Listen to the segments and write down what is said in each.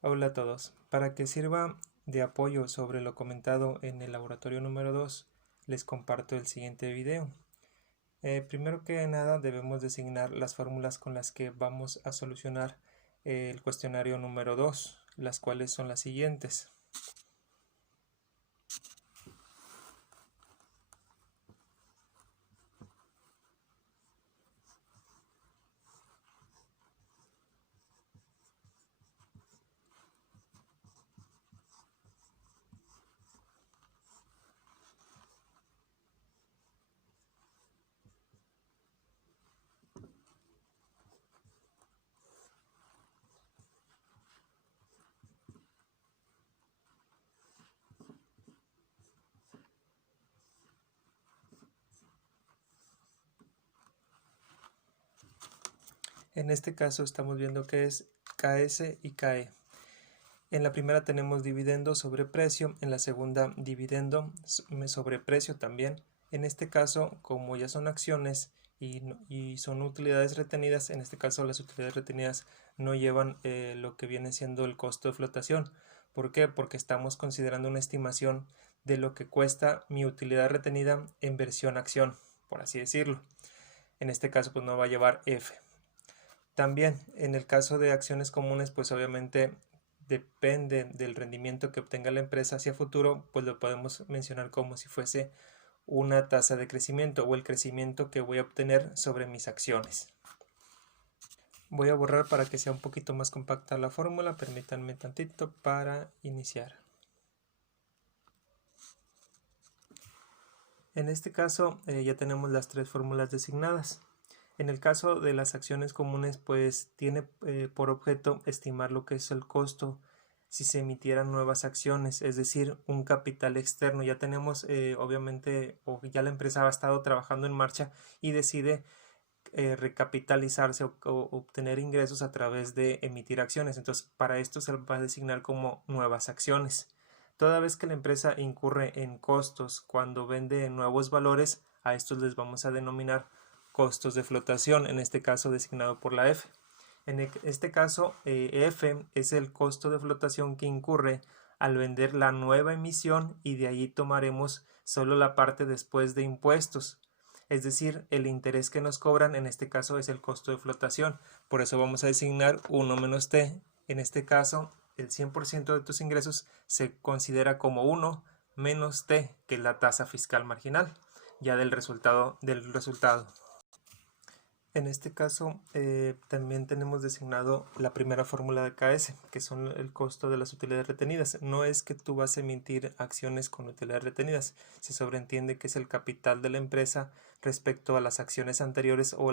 Hola a todos. Para que sirva de apoyo sobre lo comentado en el laboratorio número 2, les comparto el siguiente video. Primero que nada debemos designar las fórmulas con las que vamos a solucionar el cuestionario número 2, las cuales son las siguientes. En este caso estamos viendo que es KS y KE. En la primera tenemos dividendo sobre precio, en la segunda dividendo sobre precio también. En este caso, como ya son acciones y son utilidades retenidas, en este caso las utilidades retenidas no llevan lo que viene siendo el costo de flotación. ¿Por qué? Porque estamos considerando una estimación de lo que cuesta mi utilidad retenida en versión acción, por así decirlo. En este caso pues no va a llevar F. También en el caso de acciones comunes, pues obviamente depende del rendimiento que obtenga la empresa hacia futuro, pues lo podemos mencionar como si fuese una tasa de crecimiento o el crecimiento que voy a obtener sobre mis acciones. Voy a borrar para que sea un poquito más compacta la fórmula, permítanme tantito para iniciar. En este caso ya tenemos las tres fórmulas designadas. En el caso de las acciones comunes, pues tiene por objeto estimar lo que es el costo si se emitieran nuevas acciones, es decir, un capital externo. Ya tenemos, obviamente, o ya la empresa ha estado trabajando en marcha y decide recapitalizarse o obtener ingresos a través de emitir acciones. Entonces, para esto se va a designar como nuevas acciones. Toda vez que la empresa incurre en costos cuando vende nuevos valores, a estos les vamos a denominar costos de flotación, en este caso designado por la F. En este caso, F es el costo de flotación que incurre al vender la nueva emisión y de ahí tomaremos solo la parte después de impuestos. Es decir, el interés que nos cobran en este caso es el costo de flotación. Por eso vamos a designar 1 menos T. En este caso, el 100% de tus ingresos se considera como 1 menos T, que es la tasa fiscal marginal, ya del resultado. En este caso también tenemos designado la primera fórmula de KS, que son el costo de las utilidades retenidas. No es que tú vas a emitir acciones con utilidades retenidas, se sobreentiende que es el capital de la empresa respecto a las acciones anteriores o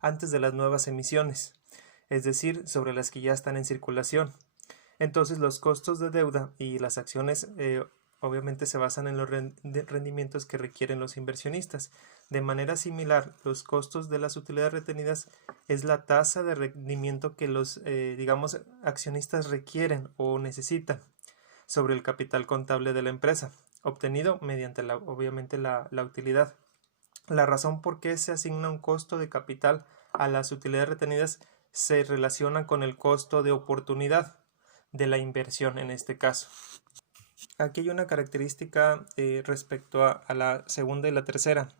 antes de las nuevas emisiones, es decir, sobre las que ya están en circulación. Entonces los costos de deuda y las acciones obviamente se basan en los rendimientos que requieren los inversionistas. De manera similar, los costos de las utilidades retenidas es la tasa de rendimiento que los, digamos, accionistas requieren o necesitan sobre el capital contable de la empresa, obtenido mediante obviamente la utilidad. La razón por qué se asigna un costo de capital a las utilidades retenidas se relaciona con el costo de oportunidad de la inversión en este caso. Aquí hay una característica respecto a la segunda y la tercera,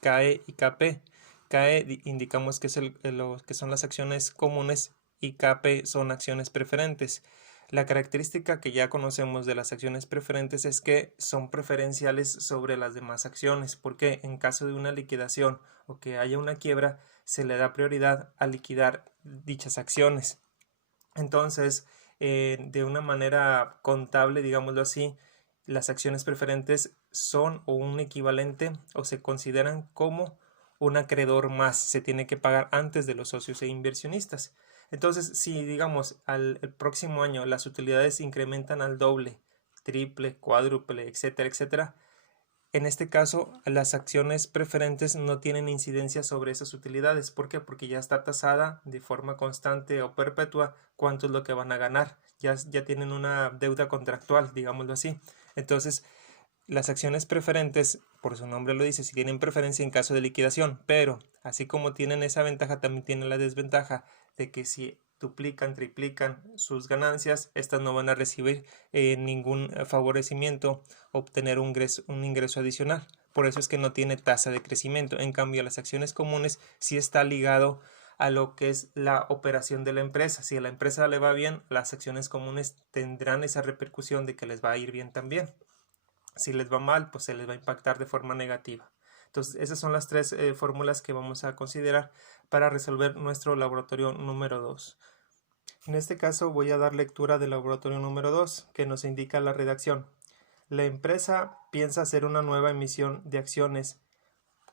KE y KP. KE indicamos que es lo que son las acciones comunes y KP son acciones preferentes. La característica que ya conocemos de las acciones preferentes es que son preferenciales sobre las demás acciones, porque en caso de una liquidación o que haya una quiebra, se le da prioridad a liquidar dichas acciones. Entonces, de una manera contable, digámoslo así, las acciones preferentes son o un equivalente o se consideran como un acreedor más, se tiene que pagar antes de los socios e inversionistas. Entonces, si digamos el próximo año las utilidades incrementan al doble, triple, cuádruple, etcétera, etcétera, en este caso, las acciones preferentes no tienen incidencia sobre esas utilidades. ¿Por qué? Porque ya está tasada de forma constante o perpetua cuánto es lo que van a ganar. Ya tienen una deuda contractual, digámoslo así. Entonces, las acciones preferentes, por su nombre lo dice, si tienen preferencia en caso de liquidación, pero así como tienen esa ventaja, también tienen la desventaja de que si duplican, triplican sus ganancias, estas no van a recibir ningún favorecimiento, obtener un ingreso adicional. Por eso es que no tiene tasa de crecimiento. En cambio, las acciones comunes sí está ligado a lo que es la operación de la empresa. Si a la empresa le va bien, las acciones comunes tendrán esa repercusión de que les va a ir bien también. Si les va mal, pues se les va a impactar de forma negativa. Entonces, esas son las tres fórmulas que vamos a considerar para resolver nuestro laboratorio número 2. En este caso voy a dar lectura del laboratorio número 2, que nos indica la redacción. La empresa piensa hacer una nueva emisión de acciones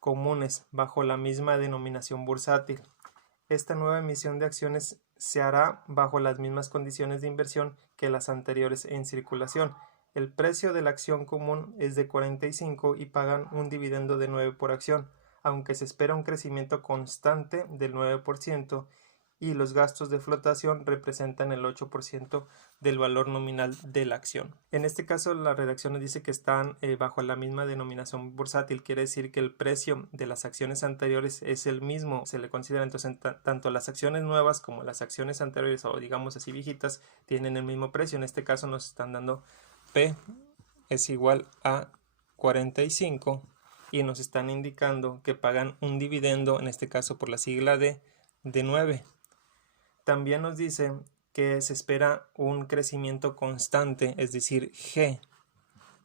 comunes bajo la misma denominación bursátil. Esta nueva emisión de acciones se hará bajo las mismas condiciones de inversión que las anteriores en circulación. El precio de la acción común es de 45 y pagan un dividendo de 9 por acción, aunque se espera un crecimiento constante del 9% y los gastos de flotación representan el 8% del valor nominal de la acción. En este caso la redacción nos dice que están bajo la misma denominación bursátil, quiere decir que el precio de las acciones anteriores es el mismo, se le considera entonces tanto las acciones nuevas como las acciones anteriores o digamos así viejitas tienen el mismo precio. En este caso nos están dando P es igual a 45 y nos están indicando que pagan un dividendo, en este caso por la sigla D, de 9. También nos dice que se espera un crecimiento constante, es decir, G,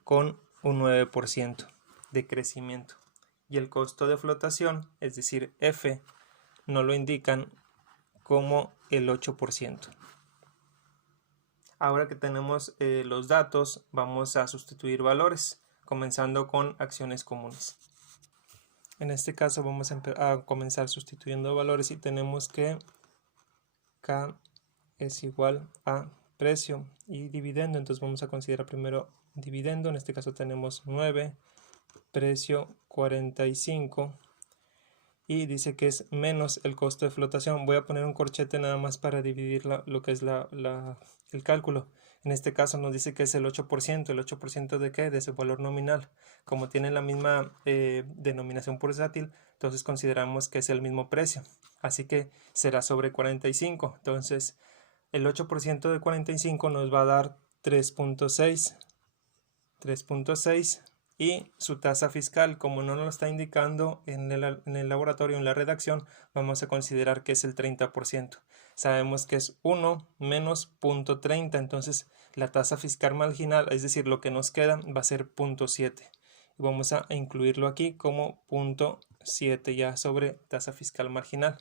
con un 9% de crecimiento. Y el costo de flotación, es decir, F, nos lo indican como el 8%. Ahora que tenemos los datos, vamos a sustituir valores, comenzando con acciones comunes. En este caso vamos a comenzar sustituyendo valores y tenemos que K es igual a precio y dividendo. Entonces vamos a considerar primero dividendo. En este caso tenemos 9, precio 45 y dice que es menos el costo de flotación. Voy a poner un corchete nada más para dividir lo que es el cálculo. En este caso nos dice que es el 8%. ¿El 8% de qué? De ese valor nominal. Como tiene la misma denominación bursátil, entonces consideramos que es el mismo precio. Así que será sobre 45. Entonces el 8% de 45 nos va a dar 3.6. 3.6 y su tasa fiscal, como no nos lo está indicando en el laboratorio, en la redacción, vamos a considerar que es el 30%. Sabemos que es 1 menos 0.30, entonces la tasa fiscal marginal, es decir, lo que nos queda va a ser 0.7. Y vamos a incluirlo aquí como 0.7 ya sobre tasa fiscal marginal.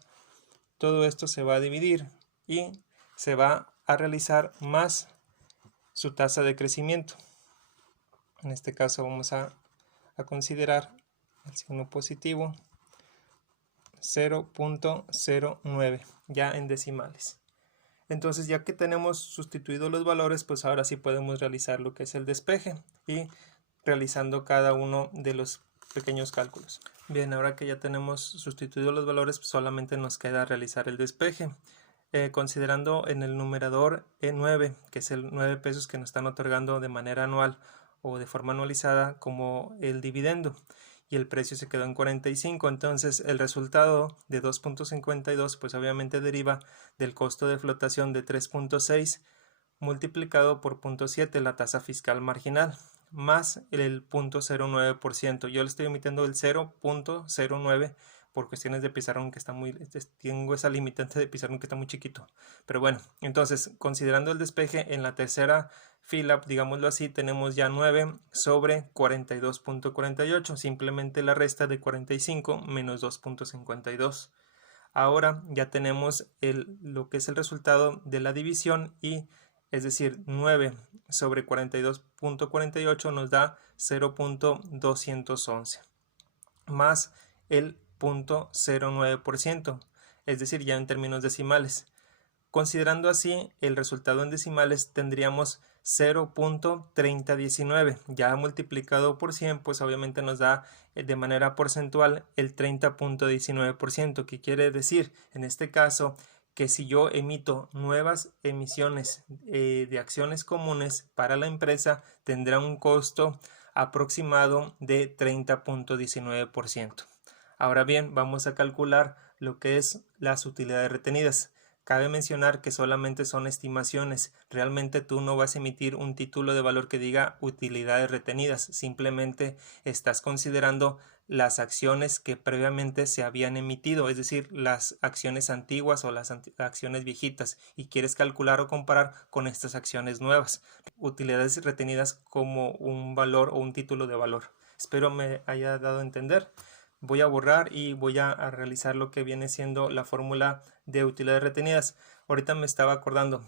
Todo esto se va a dividir y se va a realizar más su tasa de crecimiento. En este caso vamos a considerar el signo positivo 0.09 ya en decimales. Entonces ya que tenemos sustituido los valores, pues ahora sí podemos realizar lo que es el despeje y realizando cada uno de los pequeños cálculos. Bien, ahora que ya tenemos sustituido los valores, pues solamente nos queda realizar el despeje. Considerando en el numerador E9, que es el 9 pesos que nos están otorgando de manera anual o de forma anualizada como el dividendo, y el precio se quedó en 45, entonces el resultado de 2.52 pues obviamente deriva del costo de flotación de 3.6 multiplicado por 0.7, la tasa fiscal marginal, más el 0.09%. Yo le estoy omitiendo el 0.09 por cuestiones de pizarrón que está tengo esa limitante de pizarrón que está muy chiquito. Pero bueno, entonces considerando el despeje en la tercera fila, digámoslo así, tenemos ya 9 sobre 42.48, simplemente la resta de 45 menos 2.52. Ahora ya tenemos lo que es el resultado de la división y es decir, 9 sobre 42.48 nos da 0.211 más el 0.09%, es decir, ya en términos decimales. Considerando así el resultado en decimales tendríamos 0.3019, ya multiplicado por 100 pues obviamente nos da de manera porcentual el 30.19%, que quiere decir en este caso que si yo emito nuevas emisiones de acciones comunes para la empresa tendrá un costo aproximado de 30.19%. Ahora bien, vamos a calcular lo que es las utilidades retenidas. Cabe mencionar que solamente son estimaciones. Realmente tú no vas a emitir un título de valor que diga utilidades retenidas. Simplemente estás considerando las acciones que previamente se habían emitido, es decir, las acciones antiguas o las acciones viejitas, y quieres calcular o comparar con estas acciones nuevas. Utilidades retenidas como un valor o un título de valor. Espero me haya dado a entender. Voy a borrar y voy a realizar lo que viene siendo la fórmula de utilidades retenidas. Ahorita me estaba acordando,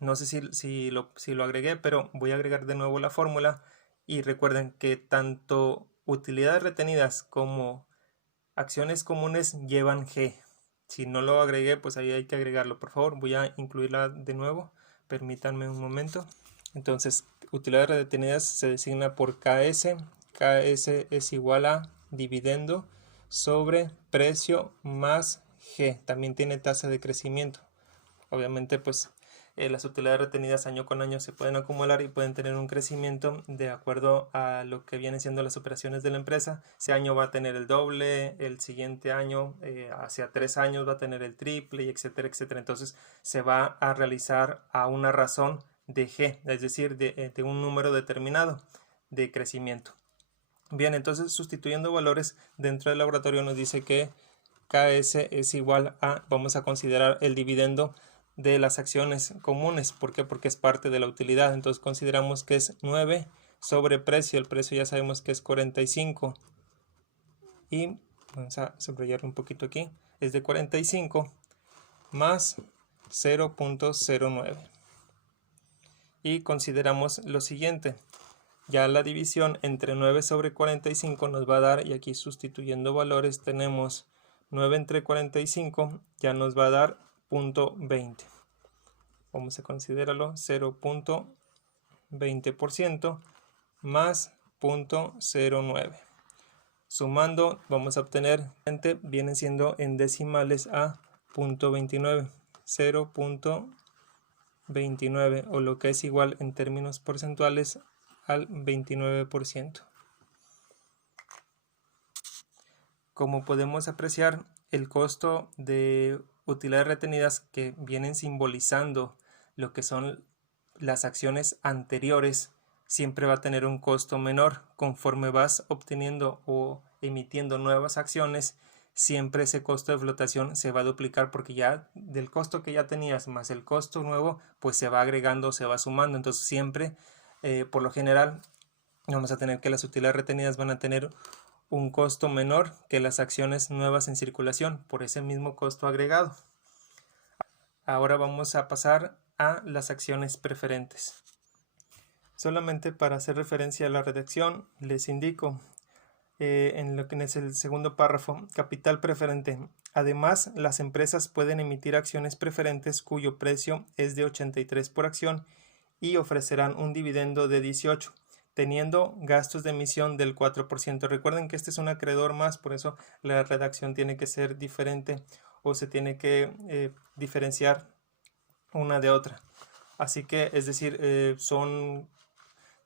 no sé si lo agregué, pero voy a agregar de nuevo la fórmula. Y recuerden que tanto utilidades retenidas como acciones comunes llevan G. Si no lo agregué, pues ahí hay que agregarlo. Por favor, voy a incluirla de nuevo. Permítanme un momento. Entonces, utilidades retenidas se designa por KS. KS es igual a dividendo sobre precio más G. También tiene tasa de crecimiento. Obviamente, pues las utilidades retenidas año con año se pueden acumular y pueden tener un crecimiento de acuerdo a lo que vienen siendo las operaciones de la empresa. Ese año va a tener el doble, el siguiente año, hacia 3 años va a tener el triple, y etcétera, etcétera. Entonces se va a realizar a una razón de G, es decir, de un número determinado de crecimiento. Bien, entonces sustituyendo valores dentro del laboratorio nos dice que KS es igual a, vamos a considerar el dividendo de las acciones comunes. ¿Por qué? Porque es parte de la utilidad. Entonces consideramos que es 9 sobre precio. El precio ya sabemos que es 45. Y vamos a subrayar un poquito aquí. Es de 45 más 0.09. Y consideramos lo siguiente. Ya la división entre 9 sobre 45 nos va a dar, y aquí sustituyendo valores tenemos 9 entre 45, ya nos va a dar 0.20. Vamos a considerarlo 0.20% más 0.09. Sumando vamos a obtener, viene siendo en decimales a 0.29, 0.29, o lo que es igual en términos porcentuales al 29%. Como podemos apreciar, el costo de utilidades retenidas, que vienen simbolizando lo que son las acciones anteriores, siempre va a tener un costo menor. Conforme vas obteniendo o emitiendo nuevas acciones, siempre ese costo de flotación se va a duplicar, porque ya del costo que ya tenías más el costo nuevo, pues se va agregando, se va sumando. Entonces siempre, por lo general, vamos a tener que las utilidades retenidas van a tener un costo menor que las acciones nuevas en circulación, por ese mismo costo agregado. Ahora vamos a pasar a las acciones preferentes. Solamente para hacer referencia a la redacción, les indico en lo que es el segundo párrafo: capital preferente. Además, las empresas pueden emitir acciones preferentes cuyo precio es de 83 por acción y ofrecerán un dividendo de 18, teniendo gastos de emisión del 4%. Recuerden que este es un acreedor más, por eso la redacción tiene que ser diferente, o se tiene que diferenciar una de otra. Así que, es decir, son,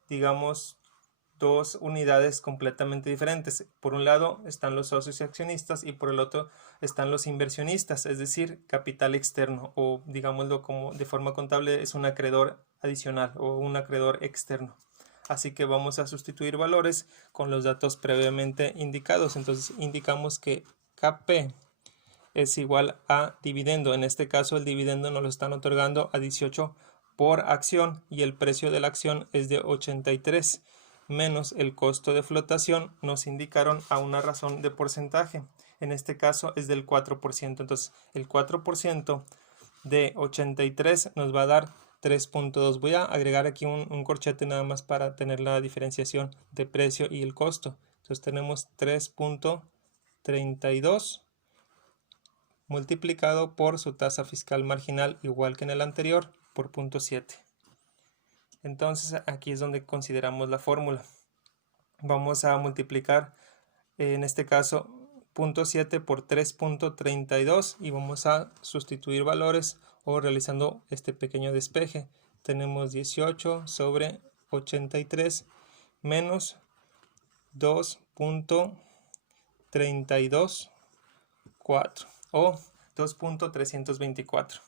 digamos, dos unidades completamente diferentes. Por un lado están los socios y accionistas, y por el otro están los inversionistas, es decir, capital externo, o digámoslo como de forma contable, es un acreedor adicional o un acreedor externo. Así que vamos a sustituir valores con los datos previamente indicados. Entonces indicamos que KP es igual a dividendo. En este caso el dividendo nos lo están otorgando a 18 por acción, y el precio de la acción es de 83 menos el costo de flotación. Nos indicaron a una razón de porcentaje, en este caso es del 4%. Entonces el 4% de 83 nos va a dar 3.2. Voy a agregar aquí un corchete nada más para tener la diferenciación de precio y el costo. Entonces tenemos 3.32 multiplicado por su tasa fiscal marginal, igual que en el anterior, por 0.7. Entonces aquí es donde consideramos la fórmula. Vamos a multiplicar, en este caso, 0.7 por 3.32, y vamos a sustituir valores o realizando este pequeño despeje. Tenemos 18 sobre 83 menos 2.324, o 2.324.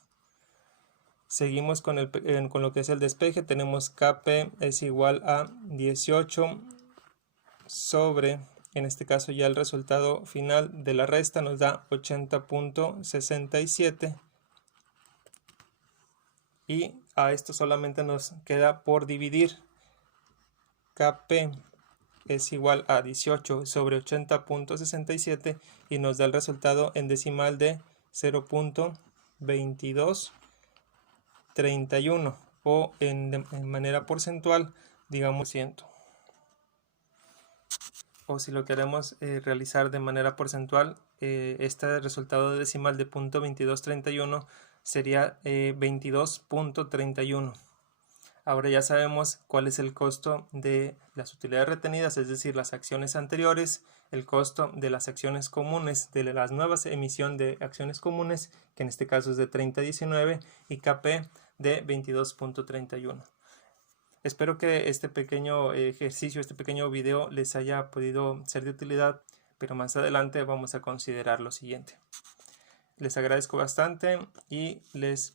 Seguimos con lo que es el despeje. Tenemos KP es igual a 18 sobre, en este caso ya el resultado final de la resta nos da 80.67, y a esto solamente nos queda por dividir. KP es igual a 18 sobre 80.67 y nos da el resultado en decimal de 0.2231, o en manera porcentual, digamos 100. O si lo queremos realizar de manera porcentual, este resultado de decimal de 0.2231 sería 22.31. Ahora ya sabemos cuál es el costo de las utilidades retenidas, es decir, las acciones anteriores, el costo de las acciones comunes, de las nuevas emisión de acciones comunes, que en este caso es de 30.19, y KP de 22.31. Espero que este pequeño ejercicio, este pequeño video les haya podido ser de utilidad, pero más adelante vamos a considerar lo siguiente. Les agradezco bastante y les